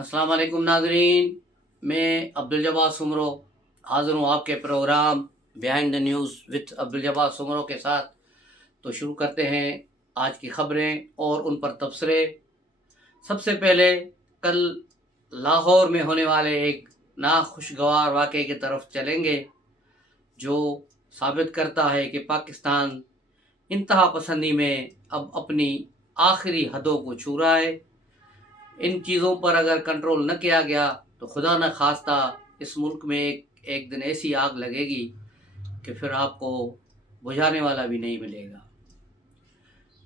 अस्सलाम वालेकुम नाजरीन, मैं अब्दुल जब्बार सुमरो हाज़िर हूँ आपके programme behind the news with Abdul Jabbar Soomro के साथ। तो शुरू करते हैं आज की खबरें और उन पर तबसरे। सबसे पहले कल लाहौर में होने वाले एक नाखुशगवार वाक़े की तरफ चलेंगे, जो साबित करता है कि पाकिस्तान इंतहा पसंदी में अब अपनी आखिरी हदों को छू रहा है। इन चीज़ों पर अगर कंट्रोल न किया गया तो खुदा न खास्ता इस मुल्क में एक दिन ऐसी आग लगेगी कि फिर आपको बुझाने वाला भी नहीं मिलेगा।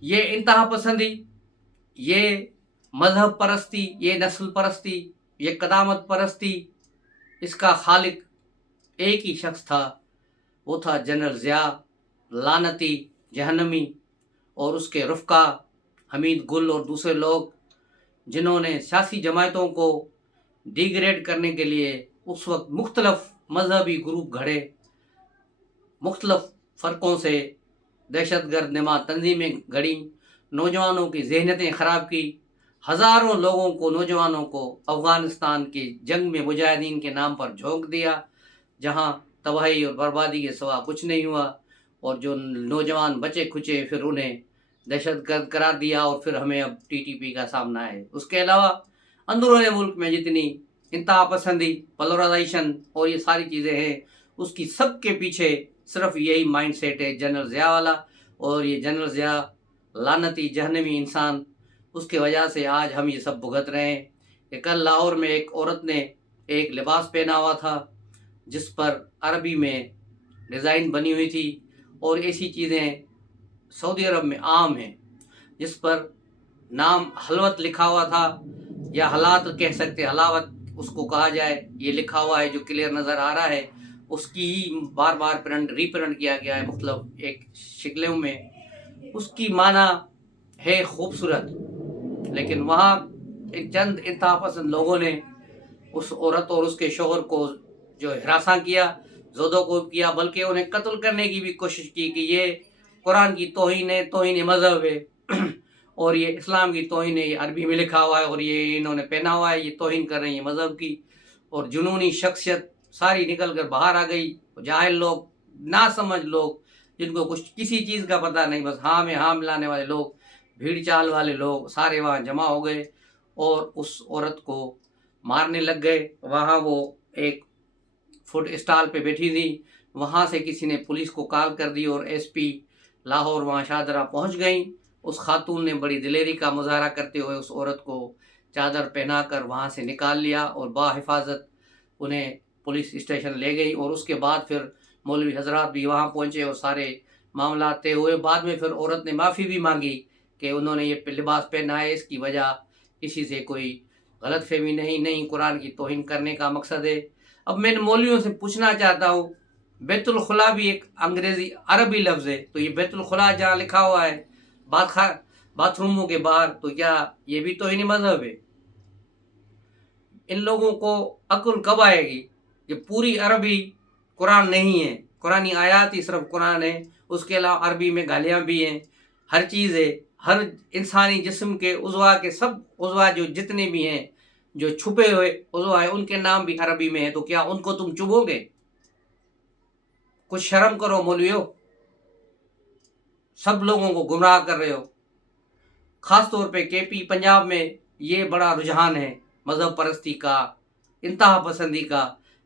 ये इंतहा पसंदी, ये मज़हब परस्ती, ये नस्ल परस्ती, ये क़दामत परस्ती, इसका खालिक एक ही शख्स था। वो था जनरल ज़िया, लानती जहन्नमी, और उसके रफ़्का हमीद गुल और दूसरे लोग, जिन्होंने सियासी जमातों को डिग्रेड करने के लिए उस वक्त मुख्तलफ मजहबी ग्रुप घड़े, मुख्तलफ फ़र्क़ों से दहशतगर्द नमा तंजीमें गढ़ी, नौजवानों की जहनियतें ख़राब की, हज़ारों लोगों को, नौजवानों को अफ़गानिस्तान की जंग में मुजाहिदीन के नाम पर झोंक दिया, जहाँ तबाही और बर्बादी के सिवा कुछ नहीं हुआ। और जो नौजवान बचे खुचे फिर उन्हें दहशतगर्द करार दिया, और फिर हमें अब टीटीपी का सामना है। उसके अलावा अंदरूनी मुल्क में जितनी इंतहा पसंदी, पोलराइजेशन और ये सारी चीज़ें हैं, उसकी सब के पीछे सिर्फ यही माइंड सेट है जनरल ज़िया वाला। और ये जनरल ज़िया लानती जहन्नमी इंसान, उसकी वजह से आज हम ये सब भुगत रहे हैं। कि कल लाहौर में एक औरत ने एक लिबास पहना हुआ था जिस पर अरबी में डिज़ाइन बनी हुई थी, और ऐसी चीज़ें सऊदी अरब में आम हैं, जिस पर नाम हलवत लिखा हुआ था, या हलात कह सकते, हलावत उसको कहा जाए, ये लिखा हुआ है जो क्लियर नज़र आ रहा है। उसकी ही बार बार रीप्रिंट किया गया है मतलब एक शिकलों में। उसकी माना है खूबसूरत, लेकिन वहाँ चंद इंतहा पसंद लोगों ने उस औरत और उसके शोहर को जो हिरासा किया, ज़ोदोकोब किया, बल्कि उन्हें कत्ल करने की भी कोशिश की कि ये कुरान की तौहीन है, तौहीन मज़हब है और ये इस्लाम की तौहीन है, ये अरबी में लिखा हुआ है और ये इन्होंने पहना हुआ है, ये तौहीन कर रही है मज़हब की। और जुनूनी शख्सियत सारी निकल कर बाहर आ गई। जाहिल लोग, नासमझ लोग, जिनको कुछ किसी चीज़ का पता नहीं, बस हाँ में हाँ मिलाने वाले लोग, भीड़ चाल वाले लोग सारे वहाँ जमा हो गए और उस औरत को मारने लग गए। वहाँ वो एक फूड स्टॉल पे बैठी थी, वहाँ से किसी ने पुलिस को कॉल कर दी और एसपी लाहौर वहाँ शाहदरा पहुँच गई। उस खातून ने बड़ी दिलेरी का मुजाहरा करते हुए उस औरत को चादर पहनाकर वहाँ से निकाल लिया और बाहिफाजत उन्हें पुलिस स्टेशन ले गई। और उसके बाद फिर मौलवी हजरात भी वहाँ पहुँचे और सारे मामला तय हुए। बाद में फिर औरत ने माफ़ी भी मांगी कि उन्होंने ये लिबास पहना है, इसकी वजह किसी से कोई गलतफहमी नहीं, कुरान की तौहीन करने का मकसद है। अब मैं मौलवियों से पूछना चाहता हूँ, बैतुल खुला भी एक अंग्रेज़ी अरबी लफ्ज़ है, तो ये बैतुल खुला जहाँ लिखा हुआ है बाथरूमों के बाहर, तो क्या ये भी तौहीन मज़हब है? इन लोगों को अक्ल कब आएगी कि पूरी अरबी कुरान नहीं है, कुरानी आयात ही सिर्फ कुरान है, उसके अलावा अरबी में गालियाँ भी हैं, हर चीज़ है। हर इंसानी जिस्म के उज़वा के सब उज़वा जो जितने भी हैं, जो छुपे हुए उज़वा है, उनके नाम भी अरबी में है, तो क्या उनको तुम चुभोगे? कुछ शर्म करो मौलवियों, सब लोगों को गुमराह कर रहे हो। ख़ास तौर पे केपी पंजाब में ये बड़ा रुझान है मज़हब परस्ती का, इंतहा पसंदी का,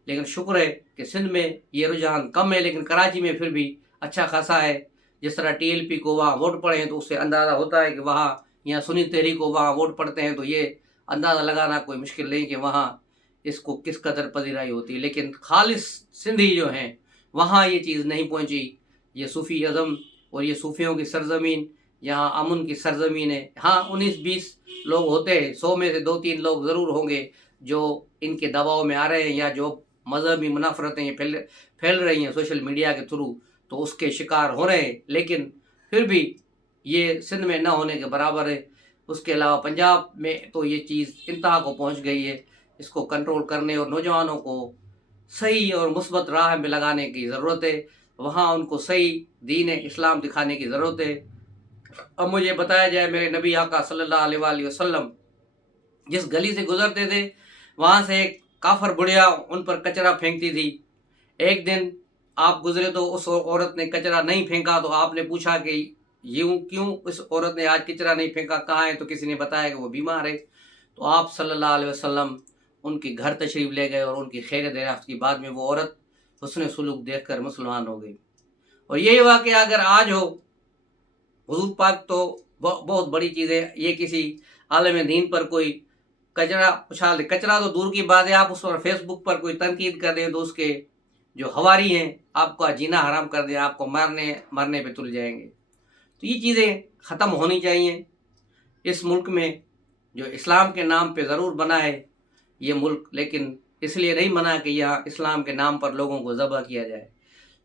लेकिन शुक्र है कि सिंध में ये रुझान कम है, लेकिन कराची में फिर भी अच्छा खासा है। जिस तरह टीएलपी को वहाँ वोट पड़े हैं तो उससे अंदाज़ा होता है कि वहाँ, या सुन्नी तहरीक को वहाँ वोट पड़ते हैं, तो ये अंदाज़ा लगाना कोई मुश्किल नहीं कि वहाँ इसको किस कदर पजीराई होती है। लेकिन खालिस सिंधी जो हैं वहाँ ये चीज़ नहीं पहुँची। ये सूफ़ी अज़म और ये सूफ़ियों की सरज़मीन, यहाँ अमन की सरज़मीन है। हाँ, 19-20 लोग होते हैं, 100 में से 2-3 लोग ज़रूर होंगे जो इनके दबाव में आ रहे हैं, या जो मज़हबी मुनाफ़रतें ये फैल रही हैं सोशल मीडिया के थ्रू, तो उसके शिकार हो रहे हैं। लेकिन फिर भी ये सिंध में न होने के बराबर है। उसके अलावा पंजाब में तो ये चीज़ इंतहा को पहुँच गई है। इसको कंट्रोल करने और नौजवानों को सही और मुस्बत राह में लगाने की ज़रूरत है। वहाँ उनको सही दीन इस्लाम दिखाने की ज़रूरत है। अब मुझे बताया जाए मेरे नबी आका सल्लल्लाहु अलैहि वसल्लम जिस गली से गुजरते थे वहाँ से एक काफर बुढ़िया उन पर कचरा फेंकती थी। एक दिन आप गुजरे तो उस औरत ने कचरा नहीं फेंका, तो आपने पूछा कि यूं क्यों उस औरत ने आज कचरा नहीं फेंका, कहाँ है? तो किसी ने बताया कि वो बीमार है। तो आप सल्लल्लाहु अलैहि वसल्लम उनके घर तशरीफ ले गए और उनकी खैर दरियाफ्त की। बाद में वो औरत हुस्न सुलूक देखकर मुसलमान हो गई। और यही वाक़या अगर आज हो, हुजूर पाक तो बहुत बड़ी चीज़ है। ये किसी आलम दीन पर कोई कचरा उछाल दे, कचरा तो दूर की बात है, आप उस पर फेसबुक पर कोई तनकीद कर दें तो उसके जो हवारी हैं आपका जीना हराम कर दें, आपको मरने पे तुल जाएंगे। तो ये चीज़ें ख़त्म होनी चाहिए। इस मुल्क में जो इस्लाम के नाम पे ज़रूर बना है ये मुल्क, लेकिन इसलिए नहीं बना कि यहाँ इस्लाम के नाम पर लोगों को ज़बह किया जाए।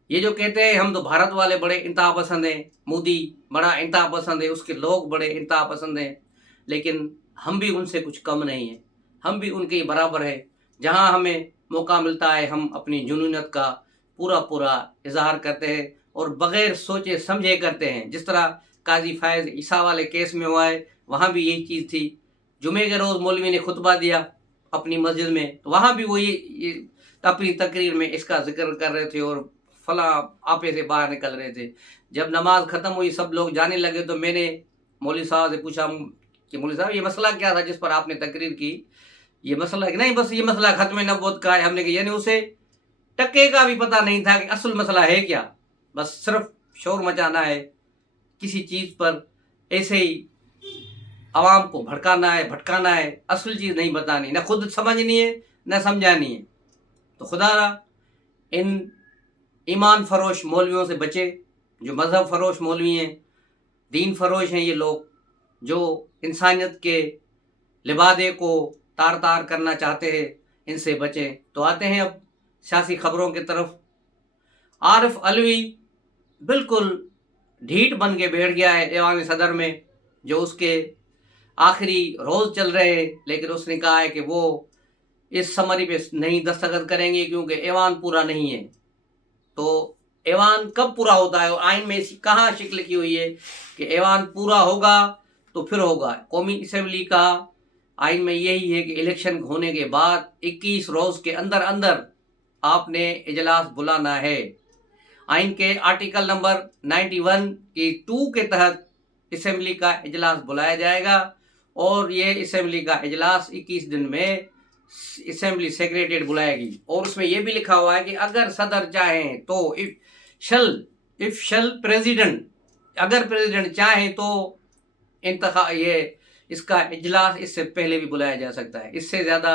ये जो कहते हैं हम तो भारत वाले बड़े इंतहा पसंद हैं, मोदी बड़ा इंतहा पसंद है, उसके लोग बड़े इंतहा पसंद हैं, लेकिन हम भी उनसे कुछ कम नहीं हैं, हम भी उनके ही बराबर है। जहाँ हमें मौका मिलता है हम अपनी जुनूनियत का पूरा इजहार करते हैं और बग़ैर सोचे समझे करते हैं। जिस तरह काजी फैज़ ईसा वाले केस में हुआ है, वहाँ भी यही चीज़ थी। जुमे के रोज़ मौलवी ने खुतबा दिया अपनी मस्जिद में, तो वहाँ भी वो ये अपनी तकरीर में इसका जिक्र कर रहे थे और फला आपे से बाहर निकल रहे थे। जब नमाज ख़त्म हुई सब लोग जाने लगे तो मैंने मौलवी साहब से पूछा कि मौलवी साहब ये मसला क्या था जिस पर आपने तकरीर की? ये मसला कि नहीं, बस ये मसला ख़त्म नबूवत का है। हमने कहा यानी उसे टक्के का भी पता नहीं था कि असल मसला है क्या, बस सिर्फ शोर मचाना है, किसी चीज़ पर ऐसे ही आवाम को भटकाना है, असल चीज़ नहीं बतानी, ना खुद समझनी है ना समझानी है। तो खुदारा इन ईमान फरोश मौलवियों से बचे, जो मज़हब फरोश मौलवी हैं, दीन फरोश हैं ये लोग, जो इंसानियत के लिबादे को तार तार करना चाहते हैं, इनसे बचें। तो आते हैं अब सियासी खबरों की तरफ। आरिफ अलवी बिल्कुल ढीठ बन के बैठ गया है ऐवान सदर में, जो उसके आखिरी रोज़ चल रहे हैं, लेकिन उसने कहा है कि वो इस समरी पे नहीं दस्तखत करेंगे क्योंकि ऐवान पूरा नहीं है। तो ऐवान कब पूरा होता है और आइन में ऐसी कहाँ शिक्ल लिखी हुई है कि ऐवान पूरा होगा तो फिर होगा? कौमी असम्बली का आइन में यही है कि इलेक्शन होने के बाद 21 रोज़ के अंदर अंदर आपने इजलास बुलाना है। आइन के आर्टिकल नंबर 91 की 2 के तहत असम्बली का इजलास बुलाया जाएगा और ये असम्बली का इजलास 21 दिन में असम्बली सेक्रेटरीट बुलाएगी। और उसमें यह भी लिखा हुआ है कि अगर सदर चाहें तो इफ शल प्रेसिडेंट, अगर प्रेसिडेंट चाहें तो इसका इजलास इससे पहले भी बुलाया जा सकता है। इससे ज़्यादा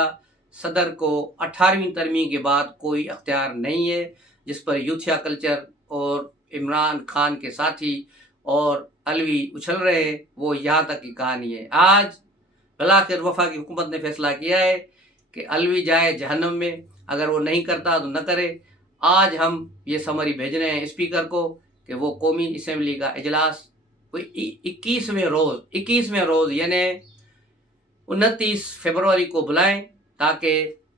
सदर को 18वीं तरमीम के बाद कोई अख्तियार नहीं है, जिस पर यूथिया कल्चर और इमरान खान के साथी और अलवी उछल रहे हैं, वो यहाँ तक की कहानी है। आज बिलाखिर वफा की हुकूमत ने फैसला किया है कि अलवी जाए जहन्नम में, अगर वो नहीं करता तो न करे। आज हम ये समरी भेज रहे हैं स्पीकर को कि वो कौमी असम्बली का इजलास 21वें रोज़ यानी 29 फरवरी को बुलाएं ताकि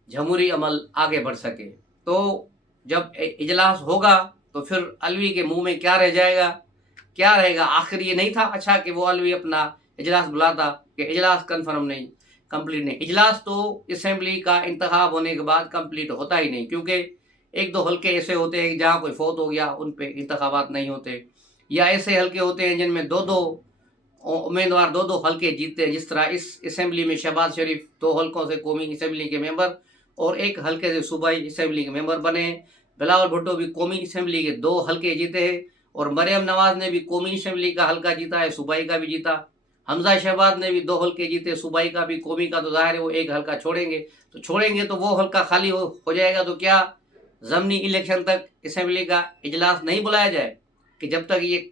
जमहूरी अमल आगे बढ़ सके। तो जब इजलास होगा तो फिर अलवी के मुंह में क्या रह जाएगा, क्या रहेगा? आखिर ये नहीं था अच्छा कि वो अलवी अपना इजलास बुलाता कि इजलास कंफर्म नहीं, कंप्लीट नहीं। इजलास तो असम्बली का इंतखाब होने के बाद कंप्लीट होता ही नहीं, क्योंकि एक दो हल्के ऐसे होते हैं जहाँ कोई फौत हो गया उन पे इंतखाबात नहीं होते, या ऐसे हल्के होते हैं जिनमें दो उम्मीदवार दो हल्के जीतते हैं। जिस तरह इस असम्बली में शहबाज शरीफ 2 हल्कों से कौमी असम्बली के मेंबर और 1 हल्के से सूबाई असम्बली के मेंबर बने हैं। बिलावल भुट्टो भी कौमी असम्बली के 2 हल्के जीते हैं और मरियम नवाज ने भी कौमी असम्बली का हल्का जीता है, सूबाई का भी जीता। हमजा शहबाज ने भी 2 हल्के जीते, सूबाई का भी, कौमी का तो ज़ाहिर है वो 1 हल्का छोड़ेंगे तो वो हल्का खाली हो जाएगा। तो क्या ज़मनी इलेक्शन तक असम्बली का इजलास नहीं बुलाया जाए कि जब तक ये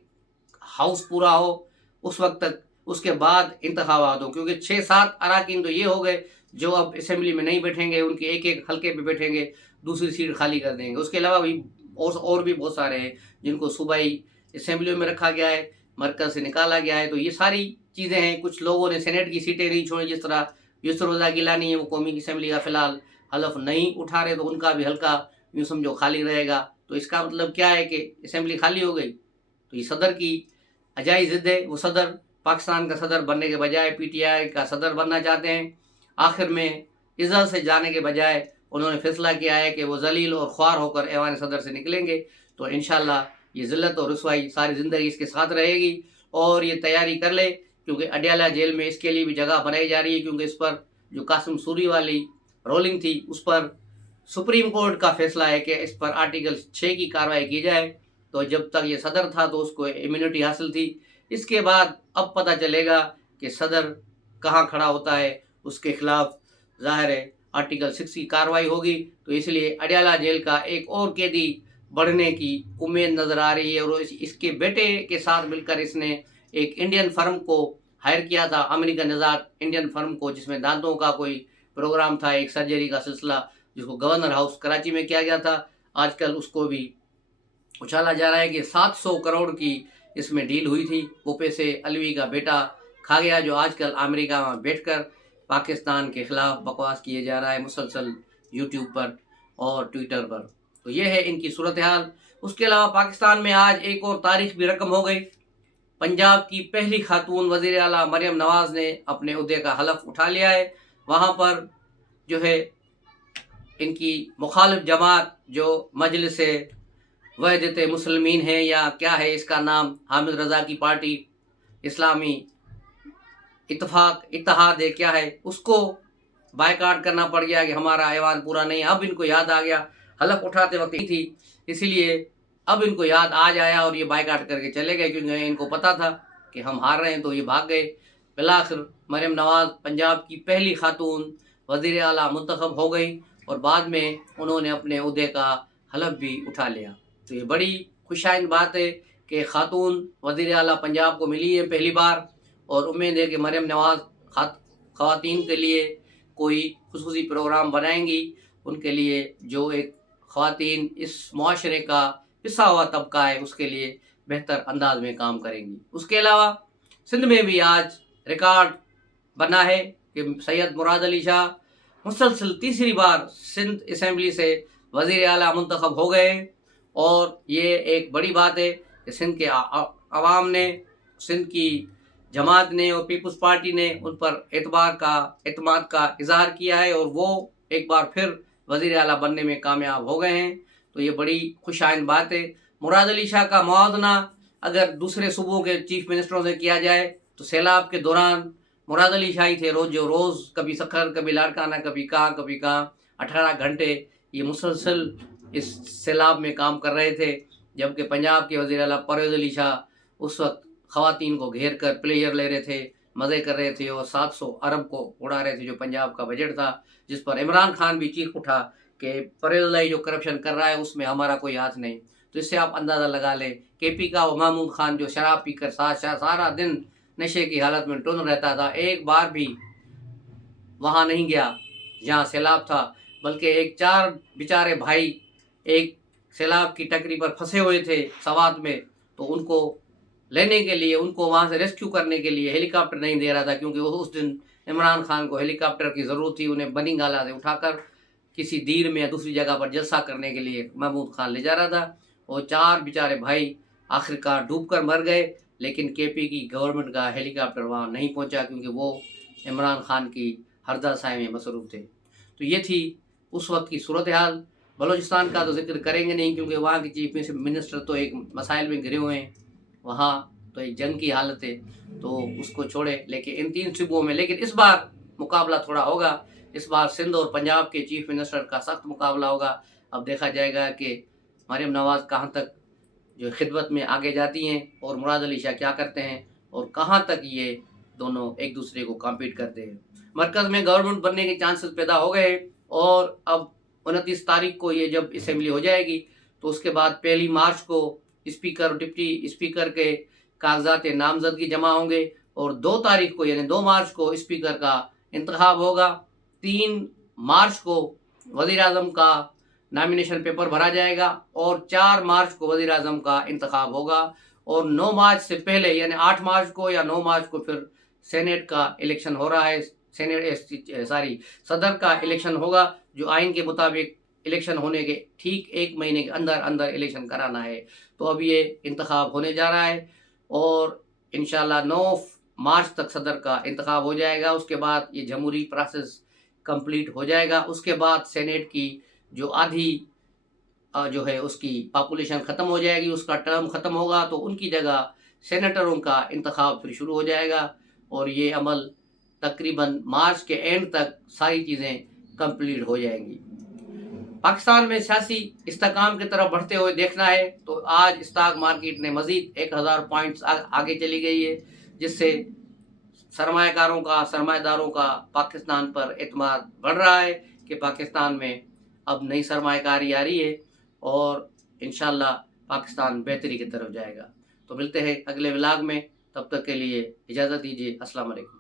हाउस पूरा हो उस वक्त तक, उसके बाद इंतखाबात हो? क्योंकि 6-7 अराकीन तो ये हो गए जो अब असम्बली में नहीं बैठेंगे, उनके एक एक हल्के पे बैठेंगे, दूसरी सीट खाली कर देंगे। उसके अलावा भी और भी बहुत सारे हैं जिनको सूबाई असम्बलियों में रखा गया है, मरकज़ से निकाला गया है। तो ये सारी चीज़ें हैं। कुछ लोगों ने सेनेट की सीटें नहीं छोड़ी, जिस तरह यूसुफ रज़ा गिलानी है, वो कौमी असम्बली का फ़िलहाल हलफ नहीं उठा रहे, तो उनका भी हल्का यूँ समझो खाली रहेगा। तो इसका मतलब क्या है कि असम्बली खाली हो गई? तो ये सदर की अजाई ज़िद है। वो सदर पाकिस्तान का सदर बनने के बजाय PTI का सदर बनना चाहते हैं। آخر میں عزت سے جانے کے بجائے انہوں نے فیصلہ کیا ہے کہ وہ ذلیل اور خوار ہو کر ایوان صدر سے نکلیں گے، تو انشاءاللہ یہ ذلت اور رسوائی ساری زندگی اس کے ساتھ رہے گی۔ اور یہ تیاری کر لے، کیونکہ اڈیالہ جیل میں اس کے لیے بھی جگہ بنائی جا رہی ہے، کیونکہ اس پر جو قاسم سوری والی رولنگ تھی اس پر سپریم کورٹ کا فیصلہ ہے کہ اس پر آرٹیکل 6 کی کارروائی کی جائے۔ تو جب تک یہ صدر تھا تو اس کو امیونٹی حاصل تھی، اس کے بعد اب پتہ چلے گا کہ صدر کہاں کھڑا ہوتا ہے، اس کے خلاف ظاہر ہے آرٹیکل 6 کی کارروائی ہوگی۔ تو اس لیے اڈیالہ جیل کا ایک اور قیدی بڑھنے کی امید نظر آ رہی ہے، اور اس کے بیٹے کے ساتھ مل کر اس نے ایک انڈین فرم کو ہائر کیا تھا، امریکن نژاد انڈین فرم کو، جس میں دانتوں کا کوئی پروگرام تھا، ایک سرجری کا سلسلہ، جس کو گورنر ہاؤس کراچی میں کیا گیا تھا۔ آج کل اس کو بھی اچھالا جا رہا ہے کہ 700 کروڑ کی اس میں ڈیل ہوئی تھی، وہ پیسے علوی کا بیٹا کھا گیا، جو آج کل امریکہ میں بیٹھ کر پاکستان کے خلاف بکواس کیے جا رہا ہے مسلسل یوٹیوب پر اور ٹویٹر پر۔ تو یہ ہے ان کی صورتحال۔ اس کے علاوہ پاکستان میں آج ایک اور تاریخ بھی رقم ہو گئی۔ پنجاب کی پہلی خاتون وزیر اعلیٰ مریم نواز نے اپنے عہدے کا حلف اٹھا لیا ہے۔ وہاں پر جو ہے ان کی مخالف جماعت جو مجلس وحدت مسلمین ہے، یا کیا ہے اس کا نام، حامد رضا کی پارٹی، اسلامی اتحاد ہے کیا ہے، اس کو بائیکاٹ کرنا پڑ گیا کہ ہمارا ایوان پورا نہیں۔ اب ان کو یاد آ گیا، حلف اٹھاتے وقت نہیں تھی، اسی لیے اب ان کو یاد آج آیا اور یہ بائیکاٹ کر کے چلے گئے، کیونکہ ان کو پتا تھا کہ ہم ہار رہے ہیں، تو یہ بھاگ گئے۔ بالآخر مریم نواز پنجاب کی پہلی خاتون وزیر اعلیٰ منتخب ہو گئی، اور بعد میں انہوں نے اپنے عہدے کا حلف بھی اٹھا لیا۔ تو یہ بڑی خوشائند بات ہے کہ خاتون وزیر اعلیٰ پنجاب کو ملی ہے پہلی بار، اور امید ہے کہ مریم نواز خواتین کے لیے کوئی خصوصی پروگرام بنائیں گی، ان کے لیے جو ایک خواتین اس معاشرے کا پسا ہوا طبقہ ہے اس کے لیے بہتر انداز میں کام کریں گی۔ اس کے علاوہ سندھ میں بھی آج ریکارڈ بنا ہے کہ سید مراد علی شاہ مسلسل تیسری بار سندھ اسمبلی سے وزیر اعلیٰ منتخب ہو گئے، اور یہ ایک بڑی بات ہے کہ سندھ کے عوام نے، سندھ کی جماعت نے اور پیپلز پارٹی نے ان پر اعتماد کا اظہار کیا ہے، اور وہ ایک بار پھر وزیر اعلیٰ بننے میں کامیاب ہو گئے ہیں۔ تو یہ بڑی خوش آئند بات ہے۔ مراد علی شاہ کا موازنہ اگر دوسرے صوبوں کے چیف منسٹروں سے کیا جائے تو سیلاب کے دوران مراد علی شاہ ہی تھے، روز کبھی سکھر، کبھی لاڑکانہ، کبھی کہاں 18 گھنٹے یہ مسلسل اس سیلاب میں کام کر رہے تھے، جبکہ پنجاب کے وزیر اعلیٰ پرویز علی شاہ اس وقت خواتین کو گھیر کر پلیئر لے رہے تھے، مزے کر رہے تھے، اور 700 ارب کو اڑا رہے تھے جو پنجاب کا بجٹ تھا، جس پر عمران خان بھی چیخ اٹھا کہ پرویز علی جو کرپشن کر رہا ہے اس میں ہمارا کوئی ہاتھ نہیں۔ تو اس سے آپ اندازہ لگا لیں کے پی کا وہ محمود خان جو شراب پی کر سارا دن نشے کی حالت میں ٹن رہتا تھا، ایک بار بھی وہاں نہیں گیا جہاں سیلاب تھا، بلکہ ایک 4 بیچارے بھائی ایک سیلاب کی ٹکری پر پھنسے ہوئے تھے سوات میں، تو ان کو لینے کے لیے، ان کو وہاں سے ریسکیو کرنے کے لیے ہیلی کاپٹر نہیں دے رہا تھا، کیونکہ اس دن عمران خان کو ہیلی کاپٹر کی ضرورت تھی، انہیں بنی گالا سے اٹھا کر کسی دیر میں یا دوسری جگہ پر جلسہ کرنے کے لیے محمود خان لے جا رہا تھا، اور 4 بیچارے بھائی آخرکار ڈوب کر مر گئے، لیکن کے پی کی گورنمنٹ کا ہیلی کاپٹر وہاں نہیں پہنچا، کیونکہ وہ عمران خان کی ہردہ سائے میں مصروف تھے۔ تو یہ تھی اس وقت کی صورتحال۔ بلوچستان کا تو ذکر کریں گے نہیں، کیونکہ وہاں کی چیف منسٹر تو ایک مسائل میں گھرے ہوئے ہیں، وہاں تو ایک جنگ کی حالت ہے، تو اس کو چھوڑے۔ لیکن ان 3 صوبوں میں لیکن اس بار مقابلہ تھوڑا ہوگا، اس بار سندھ اور پنجاب کے چیف منسٹر کا سخت مقابلہ ہوگا۔ اب دیکھا جائے گا کہ مریم نواز کہاں تک جو خدمت میں آگے جاتی ہیں، اور مراد علی شاہ کیا کرتے ہیں، اور کہاں تک یہ دونوں ایک دوسرے کو کمپیٹ کرتے ہیں۔ مرکز میں گورنمنٹ بننے کے چانسز پیدا ہو گئے، اور اب 29 تاریخ کو یہ جب اسمبلی ہو جائے گی تو اس کے بعد 1 مارچ کو اسپیکر اور ڈپٹی اسپیکر کے کاغذات نامزدگی جمع ہوں گے، اور 2 تاریخ کو یعنی 2 مارچ کو اسپیکر کا انتخاب ہوگا، 3 مارچ کو وزیر اعظم کا نامینیشن پیپر بھرا جائے گا، اور 4 مارچ کو وزیر اعظم کا انتخاب ہوگا، اور 9 مارچ سے پہلے یعنی 8 مارچ کو یا 9 مارچ کو پھر سینیٹ کا الیکشن ہو رہا ہے، صدر کا الیکشن ہوگا، جو آئین کے مطابق الیکشن ہونے کے ٹھیک 1 مہینے کے اندر الیکشن کرانا ہے۔ تو اب یہ انتخاب ہونے جا رہا ہے، اور انشاءاللہ 9 مارچ تک صدر کا انتخاب ہو جائے گا۔ اس کے بعد یہ جمہوری پروسیس کمپلیٹ ہو جائے گا. اس کے بعد سینیٹ کی جو آدھی جو ہے اس کی پاپولیشن ختم ہو جائے گی، اس کا ٹرم ختم ہوگا، تو ان کی جگہ سینیٹروں کا انتخاب پھر شروع ہو جائے گا، اور یہ عمل تقریباً مارچ کے اینڈ تک ساری چیزیں کمپلیٹ ہو جائیں گی. پاکستان میں سیاسی استحکام کی طرف بڑھتے ہوئے دیکھنا ہے تو آج اسٹاک مارکیٹ نے مزید 1000 پوائنٹس آگے چلی گئی ہے، جس سے سرمایہ کاروں کا، سرمایہ داروں کا پاکستان پر اعتماد بڑھ رہا ہے کہ پاکستان میں اب نئی سرمایہ کاری آ رہی ہے اور انشاءاللہ پاکستان بہتری کی طرف جائے گا. تو ملتے ہیں اگلے ولاگ میں، تب تک کے لیے اجازت دیجیے. السلام علیکم.